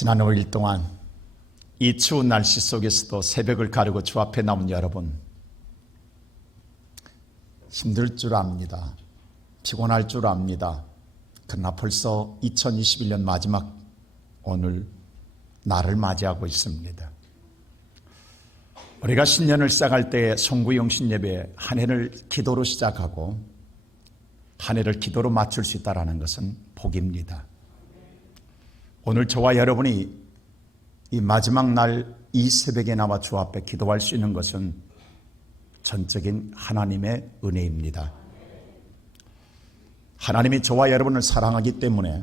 지난 5일 동안 이 추운 날씨 속에서도 새벽을 가르고 주 앞에 나온 여러분, 힘들 줄 압니다. 피곤할 줄 압니다. 그러나 벌써 2021년 마지막 오늘 날을 맞이하고 있습니다. 우리가 신년을 시작할 때 송구영신 예배 한 해를 기도로 시작하고 한 해를 기도로 마칠 수 있다는 것은 복입니다. 오늘 저와 여러분이 이 마지막 날 이 새벽에 나와 주 앞에 기도할 수 있는 것은 전적인 하나님의 은혜입니다. 하나님이 저와 여러분을 사랑하기 때문에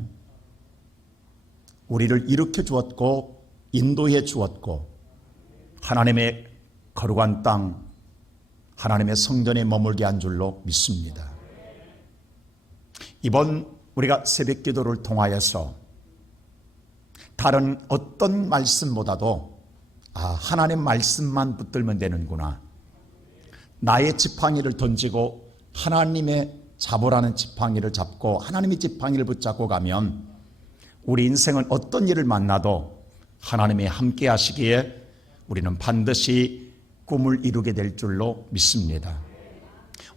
우리를 일으켜 주었고 인도해 주었고 하나님의 거룩한 땅, 하나님의 성전에 머물게 한 줄로 믿습니다. 이번 우리가 새벽 기도를 통하여서 다른 어떤 말씀보다도 하나님 말씀만 붙들면 되는구나, 나의 지팡이를 던지고 하나님의 잡으라는 지팡이를 잡고 하나님의 지팡이를 붙잡고 가면 우리 인생은 어떤 일을 만나도 하나님이 함께 하시기에 우리는 반드시 꿈을 이루게 될 줄로 믿습니다.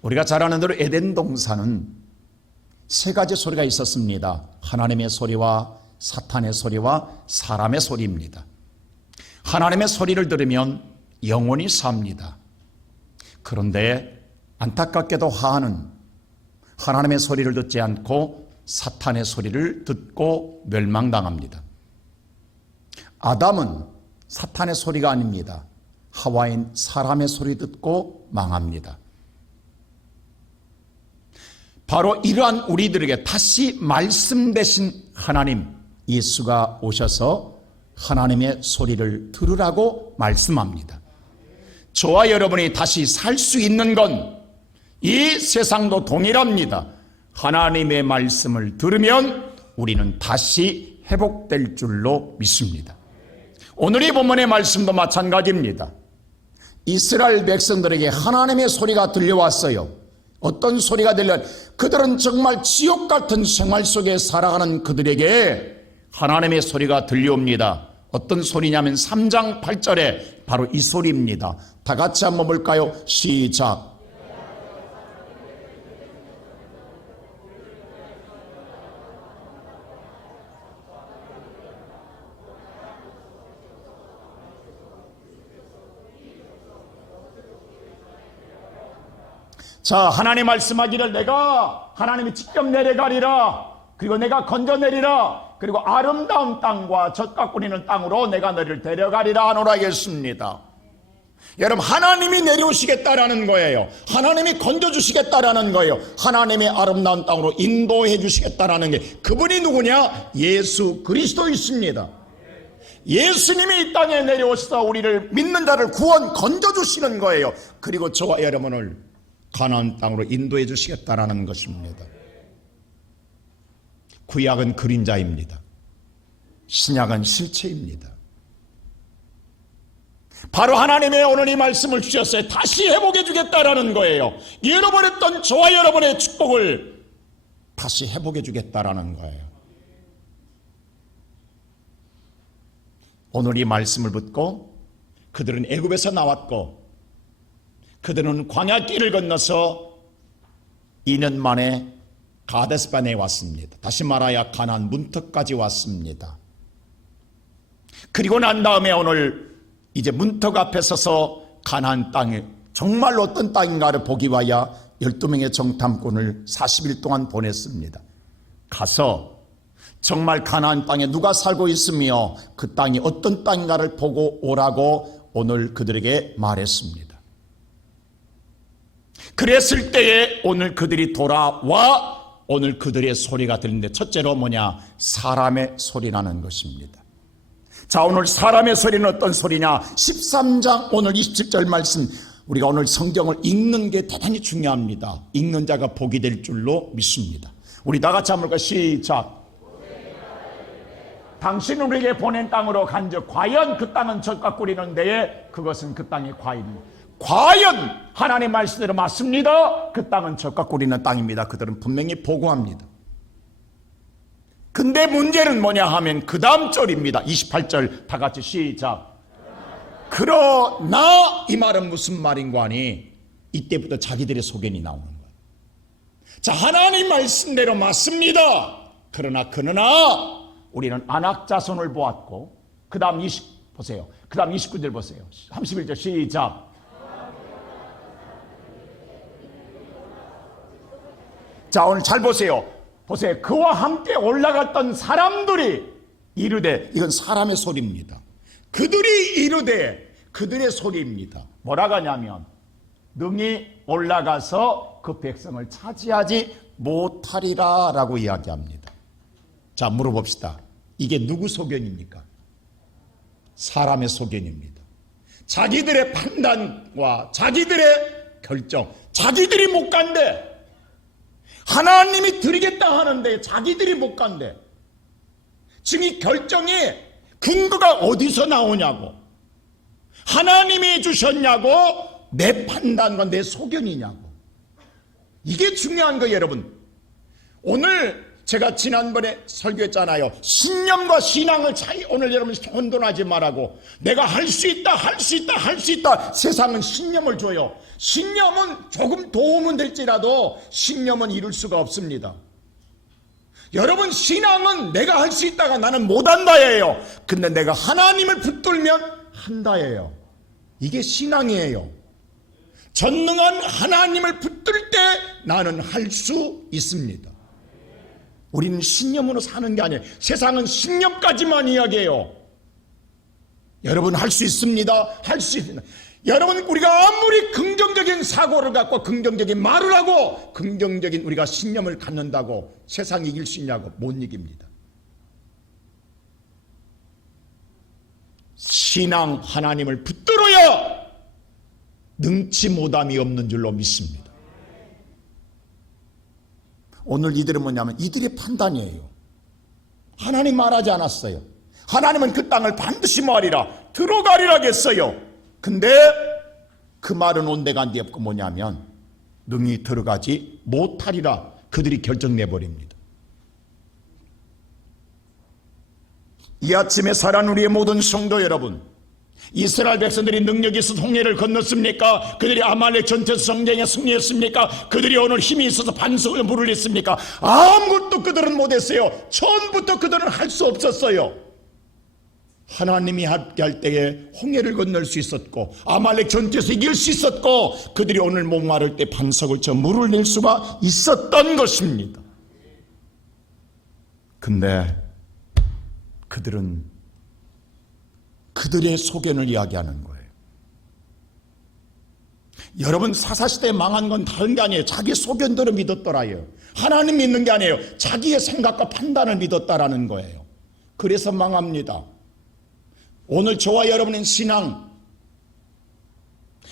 우리가 잘 아는 대로 에덴 동산은 세 가지 소리가 있었습니다. 하나님의 소리와 사탄의 소리와 사람의 소리입니다. 하나님의 소리를 들으면 영원히 삽니다. 그런데 안타깝게도 하한은 하나님의 소리를 듣지 않고 사탄의 소리를 듣고 멸망당합니다. 아담은 사탄의 소리가 아닙니다. 하와인 사람의 소리 듣고 망합니다. 바로 이러한 우리들에게 다시 말씀 대신 하나님 예수가 오셔서 하나님의 소리를 들으라고 말씀합니다. 저와 여러분이 다시 살 수 있는 건 이 세상도 동일합니다. 하나님의 말씀을 들으면 우리는 다시 회복될 줄로 믿습니다. 오늘 이 본문의 말씀도 마찬가지입니다. 이스라엘 백성들에게 하나님의 소리가 들려왔어요. 어떤 소리가 들려? 그들은 정말 지옥 같은 생활 속에 살아가는 그들에게 하나님의 소리가 들려옵니다. 어떤 소리냐면 3장 8절에 바로 이 소리입니다. 다 같이 한번 볼까요? 시작. 자, 하나님 말씀하기를 내가 하나님이 직접 내려가리라. 그리고 내가 건져내리라. 그리고 아름다운 땅과 젖과 꿀이는 땅으로 내가 너를 데려가리라 하노라 했습니다. 여러분, 하나님이 내려오시겠다라는 거예요. 하나님이 건져주시겠다라는 거예요. 하나님의 아름다운 땅으로 인도해 주시겠다라는 게 그분이 누구냐? 예수 그리스도이십니다. 예수님이 이 땅에 내려오셔서 우리를 믿는 자를 구원 건져주시는 거예요. 그리고 저와 여러분을 가나안 땅으로 인도해 주시겠다라는 것입니다. 구약은 그림자입니다. 신약은 실체입니다. 바로 하나님의 오늘 이 말씀을 주셨어요. 다시 회복해 주겠다라는 거예요. 잃어버렸던 저와 여러분의 축복을 다시 회복해 주겠다라는 거예요. 오늘 이 말씀을 듣고 그들은 애굽에서 나왔고 그들은 광야길을 건너서 2년 만에 가데스바네에 왔습니다. 다시 말하여 가나안 문턱까지 왔습니다. 그리고 난 다음에 오늘 이제 문턱 앞에 서서 가나안 땅에 정말로 어떤 땅인가를 보기 위하여 12명의 정탐꾼을 40일 동안 보냈습니다. 가서 정말 가나안 땅에 누가 살고 있으며 그 땅이 어떤 땅인가를 보고 오라고 오늘 그들에게 말했습니다. 그랬을 때에 오늘 그들이 돌아와 오늘 그들의 소리가 들리는데 첫째로 뭐냐? 사람의 소리라는 것입니다. 자, 오늘 사람의 소리는 어떤 소리냐? 13장 오늘 27절 말씀, 우리가 오늘 성경을 읽는 게 대단히 중요합니다. 읽는 자가 복이 될 줄로 믿습니다. 우리 다 같이 한번 볼까요? 시작. 당신은 우리에게 보낸 땅으로 간즉 과연 그 땅은 젖과 꿀이는 데에 그것은 그 땅의 과일입니다. 과연 하나님 말씀대로 맞습니다. 그 땅은 젖과 꿀이 있는 땅입니다. 그들은 분명히 보고합니다. 근데 문제는 뭐냐 하면 그 다음 절입니다. 28절 다 같이 시작. 그러나 이 말은 무슨 말인가 하니 이때부터 자기들의 소견이 나오는 거예요. 자, 하나님 말씀대로 맞습니다. 그러나 우리는 안악자손을 보았고 그 다음 보세요. 그 다음 29절 보세요. 31절 시작. 자, 오늘 잘 보세요. 그와 함께 올라갔던 사람들이 이르되, 이건 사람의 소리입니다. 그들이 이르되, 그들의 소리입니다. 뭐라고 하냐면 능히 올라가서 그 백성을 차지하지 못하리라 라고 이야기합니다. 자, 물어봅시다. 이게 누구 소견입니까? 사람의 소견입니다. 자기들의 판단과 자기들의 결정, 자기들이 못 간대. 하나님이 드리겠다 하는데 자기들이 못 간대. 지금 이 결정의 근거가 어디서 나오냐고, 하나님이 주셨냐고, 내 판단과 내 소견이냐고. 이게 중요한 거예요, 여러분. 오늘 제가 지난번에 설교했잖아요. 신념과 신앙을 오늘 여러분 혼돈하지 말라고. 내가 할 수 있다, 할 수 있다, 할 수 있다. 세상은 신념을 줘요. 신념은 조금 도움은 될지라도 신념은 이룰 수가 없습니다. 여러분, 신앙은 내가 할 수 있다가 나는 못한다예요. 근데 내가 하나님을 붙들면 한다예요. 이게 신앙이에요. 전능한 하나님을 붙들 때 나는 할 수 있습니다. 우리는 신념으로 사는 게 아니에요. 세상은 신념까지만 이야기해요. 여러분, 할 수 있습니다. 할 수 있습니다. 여러분, 우리가 아무리 긍정적인 사고를 갖고 긍정적인 말을 하고 긍정적인 우리가 신념을 갖는다고 세상 이길 수 있냐고, 못 이깁니다. 신앙, 하나님을 붙들어야 능치 못함이 없는 줄로 믿습니다. 오늘 이들은 뭐냐면 이들의 판단이에요. 하나님 말하지 않았어요. 하나님은 그 땅을 반드시 뭐하리라, 들어가리라 했어요. 근데 그 말은 온데간데 없고 뭐냐면 능히 들어가지 못하리라 그들이 결정 내버립니다. 이 아침에 살아난 우리의 모든 성도 여러분, 이스라엘 백성들이 능력이 있어서 홍해를 건넜습니까? 그들이 아말렉 전투에서 정쟁에 승리했습니까? 그들이 오늘 힘이 있어서 반석을 물을 냈습니까? 아무것도 그들은 못했어요. 처음부터 그들은 할 수 없었어요. 하나님이 함께할 때에 홍해를 건널 수 있었고 아말렉 전투에서 이길 수 있었고 그들이 오늘 목마를 때 반석을 쳐 물을 낼 수가 있었던 것입니다. 근데 그들은 그들의 소견을 이야기하는 거예요. 여러분, 사사시대에 망한 건 다른 게 아니에요. 자기 소견대로 믿었더라요. 하나님 믿는 게 아니에요. 자기의 생각과 판단을 믿었다라는 거예요. 그래서 망합니다. 오늘 저와 여러분의 신앙,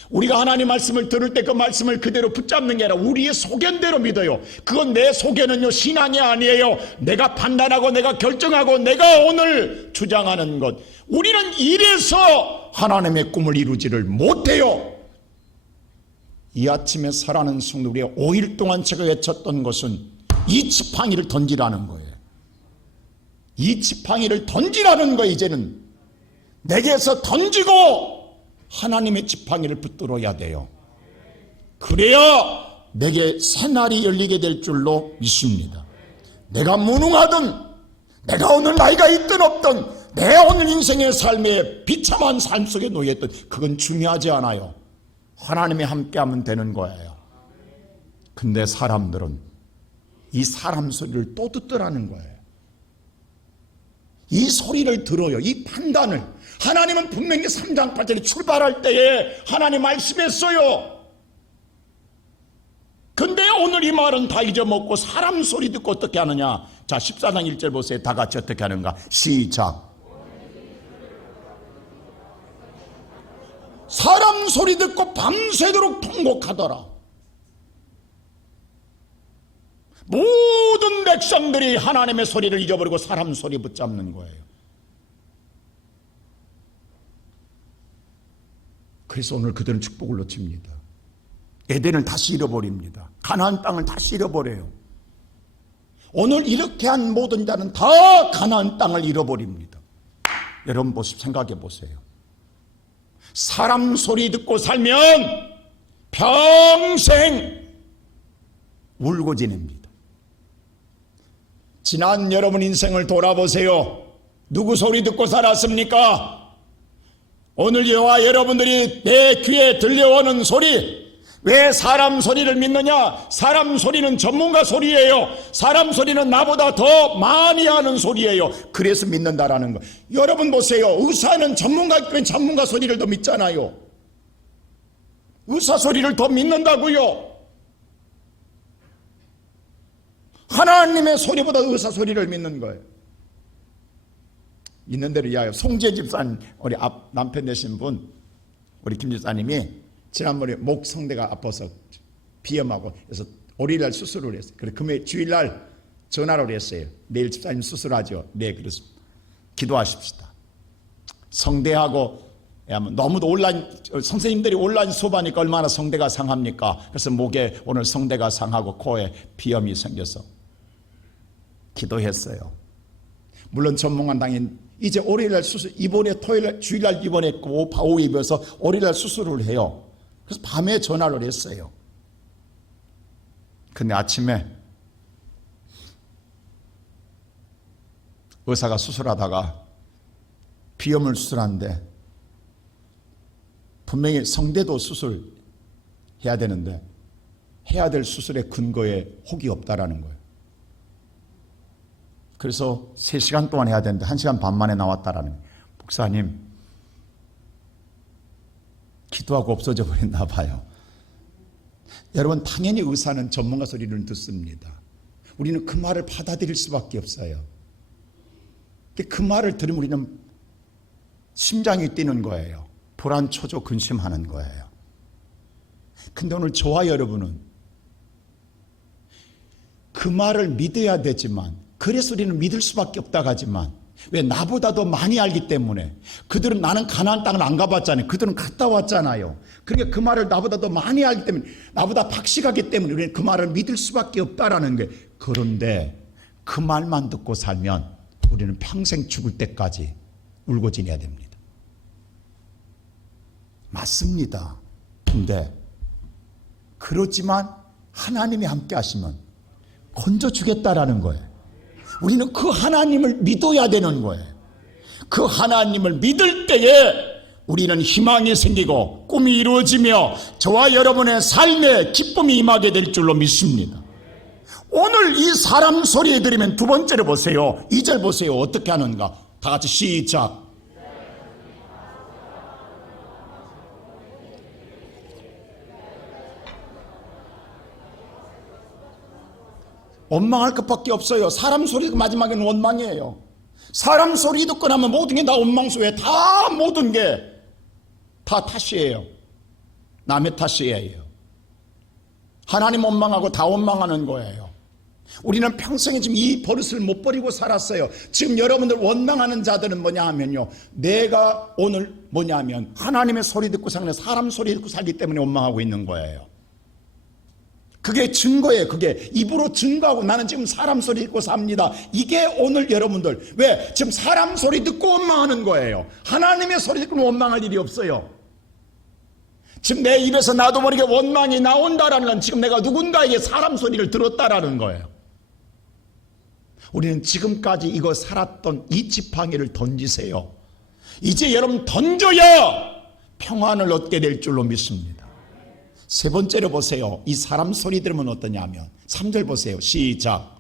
우리가 하나님 말씀을 들을 때 그 말씀을 그대로 붙잡는 게 아니라 우리의 소견대로 믿어요. 그건 내 소견은요, 신앙이 아니에요. 내가 판단하고 내가 결정하고 내가 오늘 주장하는 것. 우리는 이래서 하나님의 꿈을 이루지를 못해요. 이 아침에 살아는 성도, 우리가 5일 동안 제가 외쳤던 것은 이 지팡이를 던지라는 거예요. 이 지팡이를 던지라는 거예요. 이제는 내게서 던지고 하나님의 지팡이를 붙들어야 돼요. 그래야 내게 새날이 열리게 될 줄로 믿습니다. 내가 무능하든 내가 오늘 나이가 있든 없든 내 오늘 인생의 삶에 비참한 삶 속에 놓여있든 그건 중요하지 않아요. 하나님이 함께하면 되는 거예요. 근데 사람들은 이 사람 소리를 또 듣더라는 거예요. 이 소리를 들어요. 이 판단을. 하나님은 분명히 3장 8절에 출발할 때에 하나님 말씀했어요. 근데 오늘 이 말은 다 잊어먹고 사람 소리 듣고 어떻게 하느냐. 자, 14장 1절 보세요. 다 같이 어떻게 하는가. 시작. 사람 소리 듣고 밤새도록 통곡하더라. 모든 백성들이 하나님의 소리를 잊어버리고 사람 소리 붙잡는 거예요. 그래서 오늘 그들은 축복을 놓칩니다. 에덴을 다시 잃어버립니다. 가나안 땅을 다시 잃어버려요. 오늘 이렇게 한 모든 자는 다 가나안 땅을 잃어버립니다. 여러분 생각해 보세요. 사람 소리 듣고 살면 평생 울고 지냅니다. 지난 여러분 인생을 돌아보세요. 누구 소리 듣고 살았습니까? 오늘 저와 여러분들이 내 귀에 들려오는 소리, 왜 사람 소리를 믿느냐? 사람 소리는 전문가 소리예요. 사람 소리는 나보다 더 많이 하는 소리예요. 그래서 믿는다라는 거. 여러분 보세요. 의사는 전문가 소리를 더 믿잖아요. 의사 소리를 더 믿는다고요. 하나님의 소리보다 의사 소리를 믿는 거예요. 있는 대로 이야기해요. 송재 집사님, 우리 남편 되신 분, 우리 김 집사님이 지난번에 목 성대가 아파서 비염하고 그래서 월요일날 수술을 했어요. 그래서 금요일 주일날 전화를 했어요. 내일 집사님 수술하죠. 네, 그렇습니다. 기도하십시다. 성대하고 너무 온라인 선생님들이 온라인 수업하니까 얼마나 성대가 상합니까? 그래서 목에 오늘 성대가 상하고 코에 비염이 생겨서 기도했어요. 물론 전문가 당인 이제 월요일날 수술, 이번에 토요일날 주일날 입원했고 오후 입원해서 월요일날 수술을 해요. 그래서 밤에 전화를 했어요. 근데 아침에 의사가 수술하다가 비염을 수술하는데 분명히 성대도 수술해야 되는데 해야 될 수술의 근거에 혹이 없다라는 거예요. 그래서 3시간 동안 해야 되는데 1시간 반 만에 나왔다라는 거예요. 목사님, 기도하고 없어져 버렸나 봐요. 여러분, 당연히 의사는 전문가 소리를 듣습니다. 우리는 그 말을 받아들일 수밖에 없어요. 그 말을 들으면 우리는 심장이 뛰는 거예요. 불안, 초조, 근심하는 거예요. 근데 오늘 저와 여러분은 그 말을 믿어야 되지만, 그래서 우리는 믿을 수밖에 없다고 하지만, 왜? 나보다 더 많이 알기 때문에. 그들은 나는 가나안 땅을 안 가봤잖아요. 그들은 갔다 왔잖아요. 그러니까 그 말을 나보다 더 많이 알기 때문에, 나보다 박식하기 때문에 우리는 그 말을 믿을 수밖에 없다라는 거예요. 그런데 그 말만 듣고 살면 우리는 평생 죽을 때까지 울고 지내야 됩니다. 맞습니다. 근데 그렇지만 하나님이 함께 하시면 건져주겠다라는 거예요. 우리는 그 하나님을 믿어야 되는 거예요. 그 하나님을 믿을 때에 우리는 희망이 생기고 꿈이 이루어지며 저와 여러분의 삶에 기쁨이 임하게 될 줄로 믿습니다. 오늘 이 사람 소리 들으면 두 번째로 보세요. 2절 보세요. 어떻게 하는가? 다 같이 시작. 원망할 것밖에 없어요. 사람 소리가 마지막에는 원망이에요. 사람 소리 듣고 나면 모든 게 다 원망 속에 다 모든 게 다 탓이에요. 남의 탓이에요. 하나님 원망하고 다 원망하는 거예요. 우리는 평생에 지금 이 버릇을 못 버리고 살았어요. 지금 여러분들 원망하는 자들은 뭐냐 하면요, 내가 오늘 뭐냐 하면 하나님의 소리 듣고 사는 사람 소리 듣고 살기 때문에 원망하고 있는 거예요. 그게 증거예요. 그게 입으로 증거하고 나는 지금 사람 소리 듣고 삽니다. 이게 오늘 여러분들 왜 지금 사람 소리 듣고 원망하는 거예요. 하나님의 소리 듣고 원망할 일이 없어요. 지금 내 입에서 나도 모르게 원망이 나온다라는 건 지금 내가 누군가에게 사람 소리를 들었다라는 거예요. 우리는 지금까지 이거 살았던 이 지팡이를 던지세요. 이제 여러분 던져야 평안을 얻게 될 줄로 믿습니다. 세 번째로 보세요. 이 사람 소리 들으면 어떠냐 하면 3절 보세요. 시작.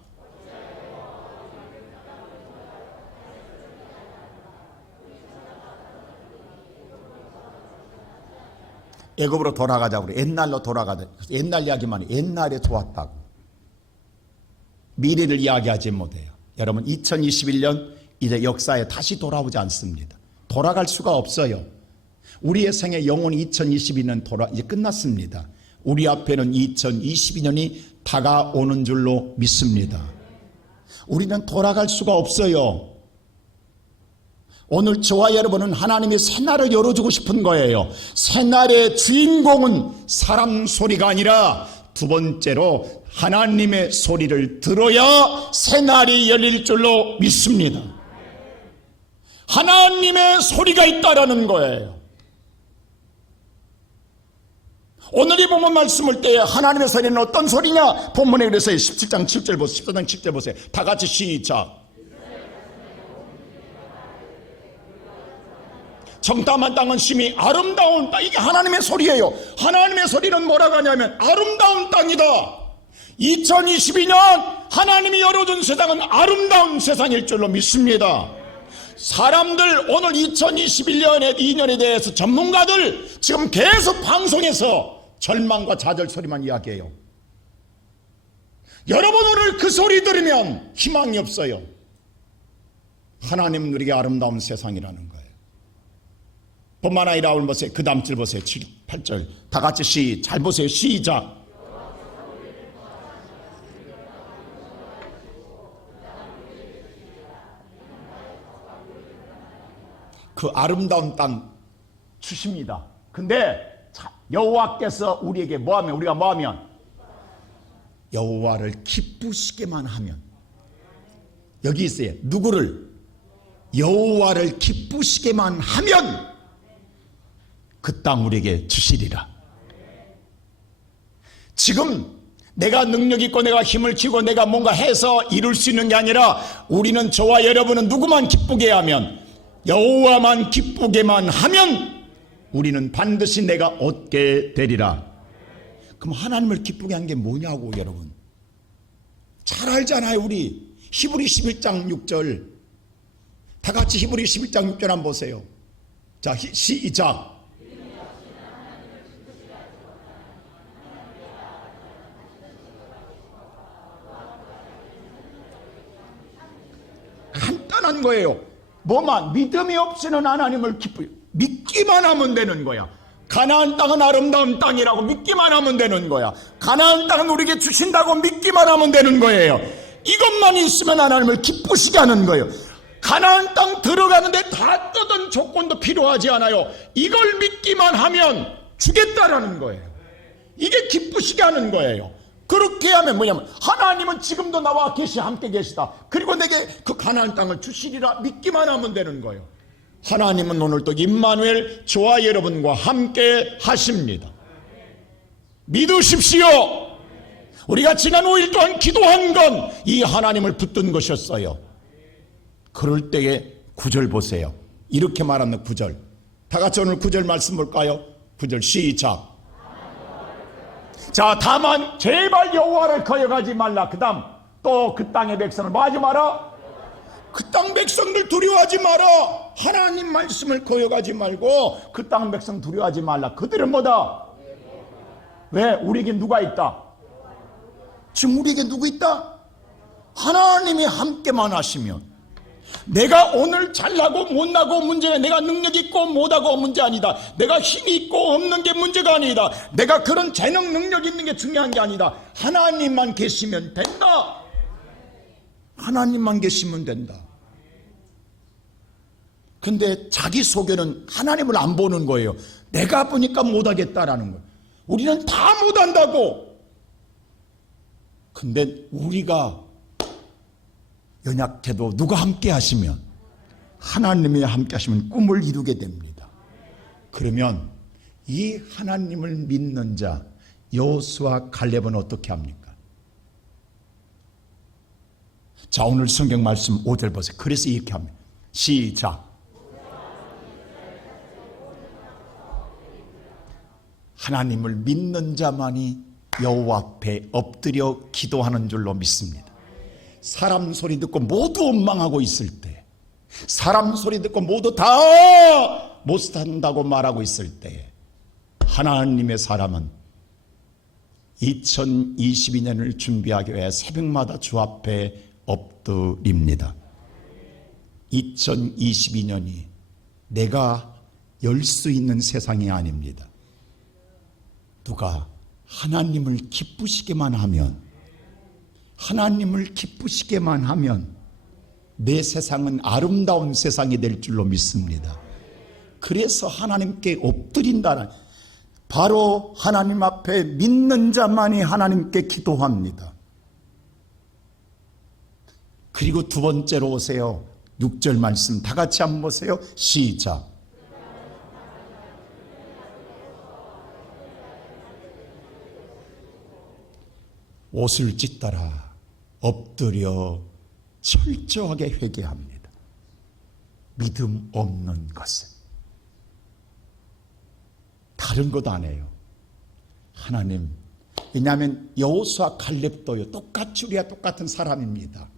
애굽으로 돌아가자고 그래. 옛날로 돌아가자. 옛날 이야기만 해. 옛날에 좋았다고. 미래를 이야기하지 못해요. 여러분 2021년 이제 역사에 다시 돌아오지 않습니다. 돌아갈 수가 없어요. 우리의 생애 영원히 2022년 이제 끝났습니다. 우리 앞에는 2022년이 다가오는 줄로 믿습니다. 우리는 돌아갈 수가 없어요. 오늘 저와 여러분은 하나님의 새날을 열어주고 싶은 거예요. 새날의 주인공은 사람 소리가 아니라 두 번째로 하나님의 소리를 들어야 새날이 열릴 줄로 믿습니다. 하나님의 소리가 있다라는 거예요. 오늘 이 본문 말씀을 때 하나님의 소리는 어떤 소리냐? 본문에 그래서 17장 7절 보세요. 14장 7절 보세요. 다 같이 시작. 정탐한 땅은 심히 아름다운 땅. 이게 하나님의 소리예요. 하나님의 소리는 뭐라고 하냐면 아름다운 땅이다. 2022년 하나님이 열어준 세상은 아름다운 세상일 줄로 믿습니다. 사람들 오늘 2021년에 2년에 대해서 전문가들 지금 계속 방송에서 절망과 좌절 소리만 이야기해요. 여러분 오늘 그 소리 들으면 희망이 없어요. 하나님은 우리에게 아름다운 세상이라는 거예요. 뿐만 아니라 오늘 보세요. 그 다음 줄 보세요. 7, 8절 다 같이 잘 보세요. 시작. 그 아름다운 땅 주십니다. 근데 여호와께서 우리에게 뭐하면 우리가 뭐하면 여호와를 기쁘시게만 하면 여기 있어요. 누구를? 여호와를 기쁘시게만 하면 그 땅 우리에게 주시리라. 지금 내가 능력 있고 내가 힘을 키우고 내가 뭔가 해서 이룰 수 있는 게 아니라 우리는 저와 여러분은 누구만 기쁘게 하면 여호와만 기쁘게만 하면 우리는 반드시 내가 얻게 되리라. 그럼 하나님을 기쁘게 한 게 뭐냐고 여러분. 잘 알잖아요. 우리 히브리 11장 6절 다 같이 히브리 11장 6절 한번 보세요. 자 시작. 간단한 거예요. 뭐만 믿음이 없이는 하나님을 믿기만 하면 되는 거야. 가나안 땅은 아름다운 땅이라고 믿기만 하면 되는 거야. 가나안 땅은 우리에게 주신다고 믿기만 하면 되는 거예요. 이것만 있으면 하나님을 기쁘시게 하는 거예요. 가나안 땅 들어가는데 다 떠든 조건도 필요하지 않아요. 이걸 믿기만 하면 주겠다라는 거예요. 이게 기쁘시게 하는 거예요. 그렇게 하면 뭐냐면 하나님은 지금도 나와 함께 계시다. 그리고 내게 그 가나안 땅을 주시리라 믿기만 하면 되는 거예요. 하나님은 오늘 또 임마누엘 저와 여러분과 함께 하십니다. 믿으십시오. 우리가 지난 5일 동안 기도한 건 이 하나님을 붙든 것이었어요. 그럴 때에 9절 보세요. 이렇게 말하는 9절 다 같이 오늘 9절 말씀 볼까요? 9절 시작. 자 다만 제발 여호와를 거역하지 말라. 그 다음 또 그 땅의 백성을 뭐 하지 마라? 그 땅 백성들 두려워하지 마라. 하나님 말씀을 거역하지 말고 그 땅 백성 두려워하지 말라. 그들은 뭐다? 왜? 우리에게 누가 있다? 지금 우리에게 누구 있다? 하나님이 함께만 하시면 내가 오늘 잘나고 못나고 문제가 내가 능력 있고 못하고 문제 아니다. 내가 힘이 있고 없는 게 문제가 아니다. 내가 그런 재능 능력 있는 게 중요한 게 아니다. 하나님만 계시면 된다. 하나님만 계시면 된다. 근데 자기 속에는 하나님을 안 보는 거예요. 내가 보니까 못하겠다라는 거예요. 우리는 다 못한다고. 근데 우리가 연약해도 누가 함께 하시면 하나님이 함께 하시면 꿈을 이루게 됩니다. 그러면 이 하나님을 믿는 자 여호수아 갈렙은 어떻게 합니까? 자 오늘 성경 말씀 5절 보세요. 그래서 이렇게 합니다. 시작. 하나님을 믿는 자만이 여호와 앞에 엎드려 기도하는 줄로 믿습니다. 사람 소리 듣고 모두 원망하고 있을 때, 사람 소리 듣고 모두 다 못산다고 말하고 있을 때 하나님의 사람은 2022년을 준비하기 위해 새벽마다 주 앞에 엎드립니다. 2022년이 내가 열 수 있는 세상이 아닙니다. 누가 하나님을 기쁘시게만 하면, 하나님을 기쁘시게만 하면 내 세상은 아름다운 세상이 될 줄로 믿습니다. 그래서 하나님께 엎드린다는, 바로 하나님 앞에 믿는 자만이 하나님께 기도합니다. 그리고 두 번째로 오세요. 6절 말씀 다 같이 한번 보세요. 시작. 옷을 찢더라 엎드려 철저하게 회개합니다. 믿음 없는 것은 다른 것 안 해요. 하나님, 왜냐하면 여호수아 갈렙도요 똑같이 우리가 똑같은 사람입니다.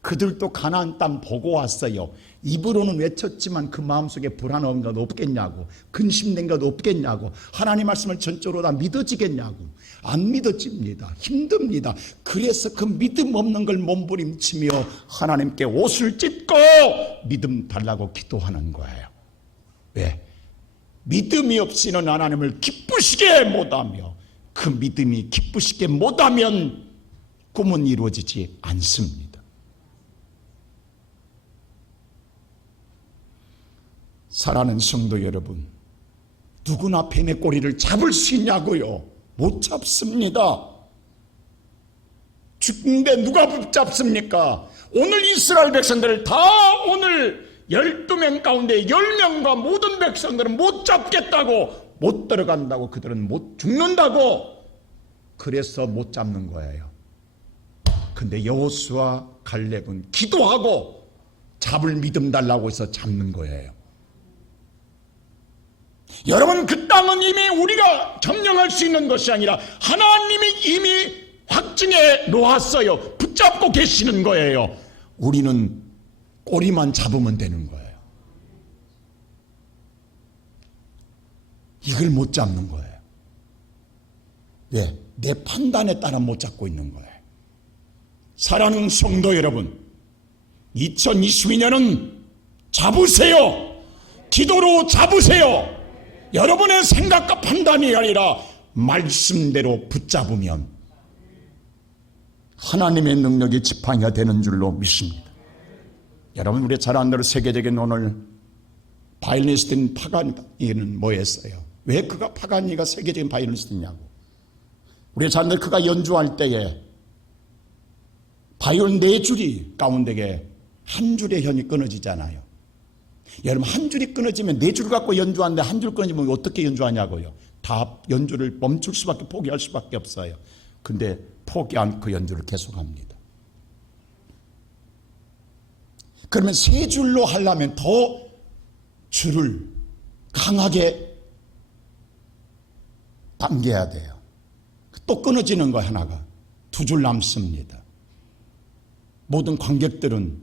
그들도 가나안 땅 보고 왔어요. 입으로는 외쳤지만 그 마음속에 불안한 것 없겠냐고, 근심된 것 없겠냐고, 하나님 말씀을 전적으로 다 믿어지겠냐고. 안 믿어집니다. 힘듭니다. 그래서 그 믿음 없는 걸 몸부림치며 하나님께 옷을 찢고 믿음 달라고 기도하는 거예요. 왜? 믿음이 없이는 하나님을 기쁘시게 못하며, 그 믿음이 기쁘시게 못하면 꿈은 이루어지지 않습니다. 사랑하는 성도 여러분, 누구나 뱀의 꼬리를 잡을 수 있냐고요? 못 잡습니다. 죽는데 누가 붙잡습니까? 오늘 이스라엘 백성들을 다 오늘 12명 가운데 10명과 모든 백성들은 못 잡겠다고, 못 들어간다고, 그들은 못 죽는다고, 그래서 못 잡는 거예요. 근데 여호수아 갈렙은 기도하고 잡을 믿음 달라고 해서 잡는 거예요. 여러분, 그 땅은 이미 우리가 점령할 수 있는 것이 아니라 하나님이 이미 확증해 놓았어요. 붙잡고 계시는 거예요. 우리는 꼬리만 잡으면 되는 거예요. 이걸 못 잡는 거예요. 왜? 내 판단에 따라 못 잡고 있는 거예요. 사랑하는 성도 여러분, 2022년은 잡으세요. 기도로 잡으세요. 여러분의 생각과 판단이 아니라 말씀대로 붙잡으면 하나님의 능력이 지팡이가 되는 줄로 믿습니다. 여러분, 우리 잘 아는 대로 세계적인 오늘 바이올리니스트인 파가니는 뭐였어요? 왜 그가 파가니가 세계적인 바이올리니스트냐고. 우리 잘 아는 대로 그가 연주할 때에 바이올 4줄이 가운데에 한 줄의 현이 끊어지잖아요. 여러분, 한 줄이 끊어지면 4줄 갖고 연주하는데 한 줄 끊어지면 어떻게 연주하냐고요. 다 연주를 멈출 수밖에, 포기할 수밖에 없어요. 근데 포기 않고 연주를 계속합니다. 그러면 3줄로 하려면 더 줄을 강하게 당겨야 돼요. 또 끊어지는 거 하나가 2줄 남습니다. 모든 관객들은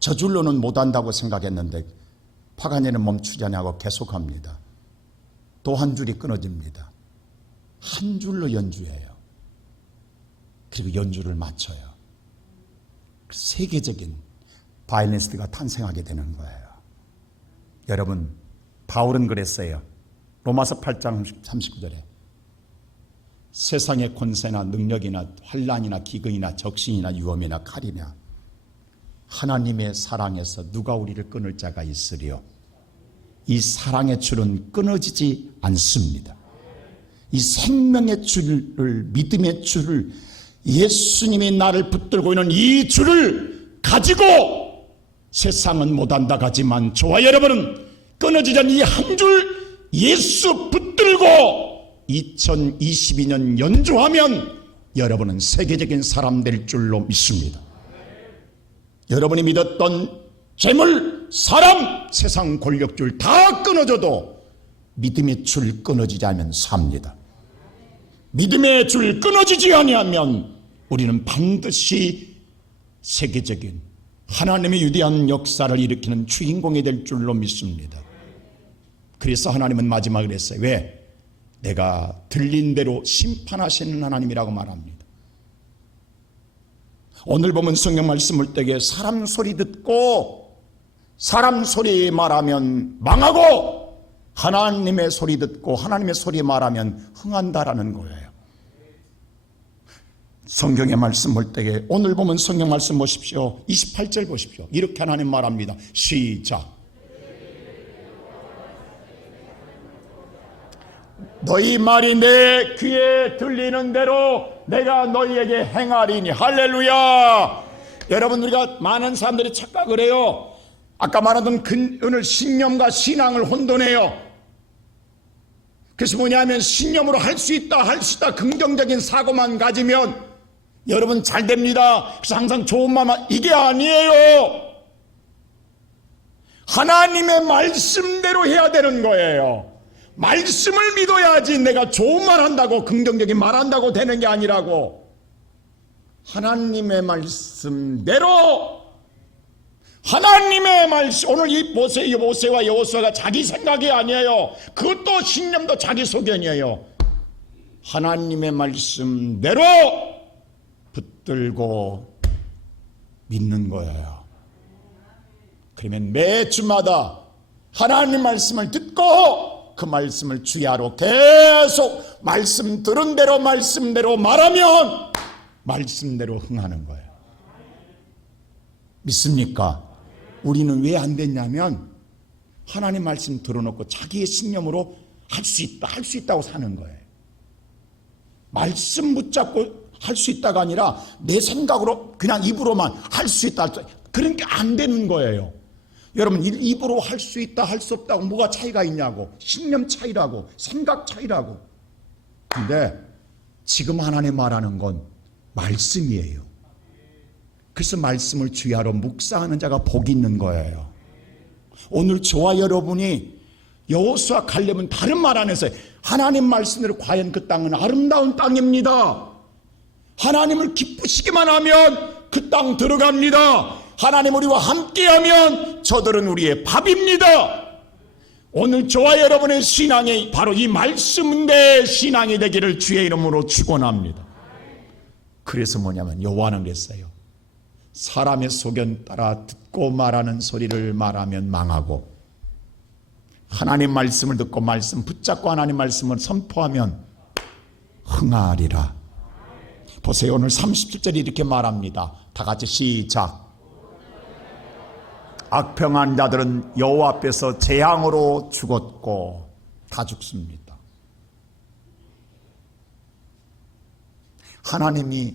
저 줄로는 못한다고 생각했는데 파가니는 멈추지 않고 계속합니다. 또 한 줄이 끊어집니다. 한 줄로 연주해요. 그리고 연주를 맞춰요. 세계적인 바이올리니스트가 탄생하게 되는 거예요. 여러분, 바울은 그랬어요. 로마서 8장 39절에 세상의 권세나 능력이나 환난이나 기근이나 적신이나 위험이나 칼이나 하나님의 사랑에서 누가 우리를 끊을 자가 있으리요. 이 사랑의 줄은 끊어지지 않습니다. 이 생명의 줄을, 믿음의 줄을, 예수님이 나를 붙들고 있는 이 줄을 가지고 세상은 못한다 하지만 저와 여러분은 끊어지지 않는 이 한 줄 예수 붙들고 2022년 연주하면 여러분은 세계적인 사람 될 줄로 믿습니다. 여러분이 믿었던 재물, 사람, 세상 권력줄 다 끊어져도 믿음의 줄 끊어지지 않으면 삽니다. 믿음의 줄 끊어지지 아니하면 우리는 반드시 세계적인 하나님의 위대한 역사를 일으키는 주인공이 될 줄로 믿습니다. 그래서 하나님은 마지막에 했어요. 왜? 내가 들린 대로 심판하시는 하나님이라고 말합니다. 오늘 보면 성경 말씀을 때에 사람 소리 듣고 사람 소리 말하면 망하고 하나님의 소리 듣고 하나님의 소리 말하면 흥한다라는 거예요. 성경의 말씀 볼 때에 오늘 보면 성경 말씀 보십시오. 28절 보십시오. 이렇게 하나님 말합니다. 시작. 너희 말이 내 귀에 들리는 대로 내가 너희에게 행하리니. 할렐루야. 여러분, 우리가 많은 사람들이 착각을 해요. 아까 말하던 오늘 신념과 신앙을 혼돈해요. 그래서 뭐냐면 신념으로 할 수 있다 긍정적인 사고만 가지면 여러분 잘 됩니다. 그래서 항상 좋은 마음, 이게 아니에요. 하나님의 말씀대로 해야 되는 거예요. 말씀을 믿어야지 내가 좋은 말 한다고 긍정적인 말 한다고 되는 게 아니라고. 하나님의 말씀대로, 하나님의 말씀. 오늘 이 모세와 여호수아가 자기 생각이 아니에요. 그것도 신념도 자기 소견이에요. 하나님의 말씀대로 붙들고 믿는 거예요. 그러면 매 주마다 하나님 말씀을 듣고 그 말씀을 주야로 계속 말씀 들은 대로 말씀대로 말하면 말씀대로 흥하는 거예요. 믿습니까? 우리는 왜 안 됐냐면 하나님 말씀 들어놓고 자기의 신념으로 할 수 있다고 사는 거예요. 말씀 붙잡고 할 수 있다가 아니라 내 생각으로 그냥 입으로만 할 수 있다. 그런 게 안 되는 거예요. 여러분, 입으로 할 수 있다 할 수 없다고 뭐가 차이가 있냐고. 신념 차이라고, 생각 차이라고. 근데 지금 하나님 말하는 건 말씀이에요. 그래서 말씀을 주야로 묵상하는 자가 복이 있는 거예요. 오늘 저와 여러분이 여호수아 갈렙은 다른 말 안 해서 하나님 말씀대로 과연 그 땅은 아름다운 땅입니다. 하나님을 기쁘시기만 하면 그 땅 들어갑니다. 하나님 우리와 함께하면 저들은 우리의 밥입니다. 오늘 저와 여러분의 신앙이 바로 이 말씀인데 신앙이 되기를 주의 이름으로 축원합니다. 그래서 뭐냐면 여호와는 그랬어요. 사람의 소견 따라 듣고 말하는 소리를 말하면 망하고 하나님 말씀을 듣고 말씀 붙잡고 하나님 말씀을 선포하면 흥하리라. 보세요. 오늘 37절이 이렇게 말합니다. 다 같이 시작. 악평한 자들은 여호와 앞에서 재앙으로 죽었고 다 죽습니다. 하나님이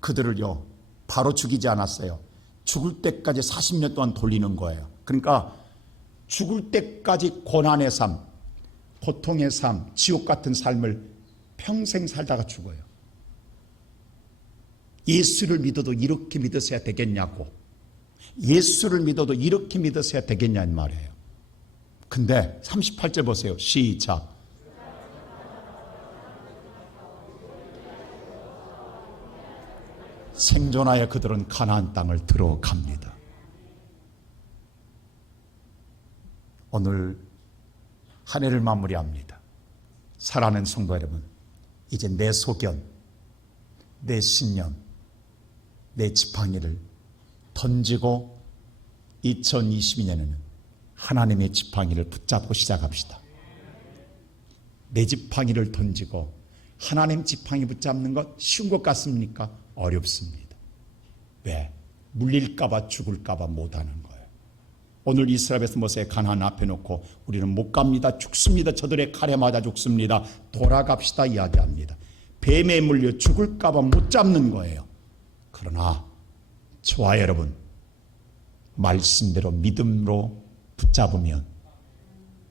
그들을요 바로 죽이지 않았어요. 죽을 때까지 40년 동안 돌리는 거예요. 그러니까 죽을 때까지 고난의 삶, 고통의 삶, 지옥 같은 삶을 평생 살다가 죽어요. 예수를 믿어도 이렇게 믿었어야 되겠냐고. 예수를 믿어도 이렇게 믿었어야 되겠냐는 말이에요. 근데 38절 보세요. 시작. 생존하여 그들은 가나안 땅을 들어갑니다. 오늘 한 해를 마무리합니다. 사랑하는 성도 여러분, 이제 내 소견, 내 신념, 내 지팡이를 던지고 2022년에는 하나님의 지팡이를 붙잡고 시작합시다. 내 지팡이를 던지고 하나님 지팡이 붙잡는 것 쉬운 것 같습니까? 어렵습니다. 왜? 물릴까봐 죽을까봐 못하는 거예요. 오늘 이스라엘에서 모세 가나안 앞에 놓고 우리는 못 갑니다. 죽습니다. 저들의 칼에 맞아 죽습니다. 돌아갑시다 이야기합니다. 뱀에 물려 죽을까봐 못 잡는 거예요. 그러나 저와 여러분 말씀대로 믿음으로 붙잡으면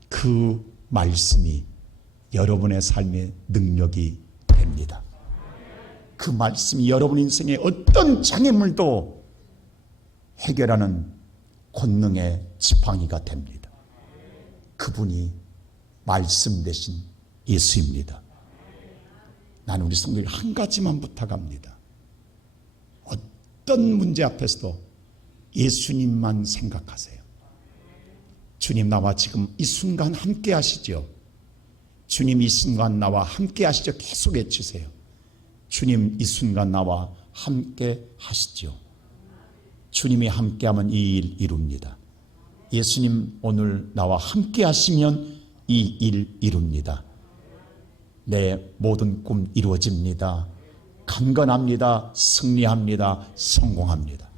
그 말씀이 여러분의 삶의 능력이 됩니다. 그 말씀이 여러분 인생의 어떤 장애물도 해결하는 권능의 지팡이가 됩니다. 그분이 말씀 대신 예수입니다. 나는 우리 성도들 한 가지만 부탁합니다. 어떤 문제 앞에서도 예수님만 생각하세요. 주님 나와 지금 이 순간 함께 하시죠. 주님 이 순간 나와 함께 하시죠. 계속 외치세요. 주님 이 순간 나와 함께 하시죠. 주님이 함께하면 이 일 이룹니다. 예수님 오늘 나와 함께 하시면 이 일 이룹니다. 내 모든 꿈 이루어집니다. 강건합니다. 승리합니다. 성공합니다.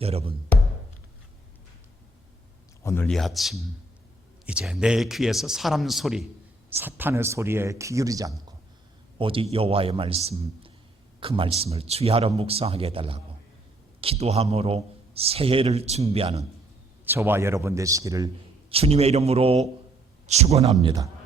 여러분 오늘 이 아침 이제 내 귀에서 사람 소리, 사탄의 소리에 귀 기울이지 않고 오직 여호와의 말씀, 그 말씀을 주야로 묵상하게 해달라고 기도함으로 새해를 준비하는 저와 여러분 되시기를 주님의 이름으로 축원합니다.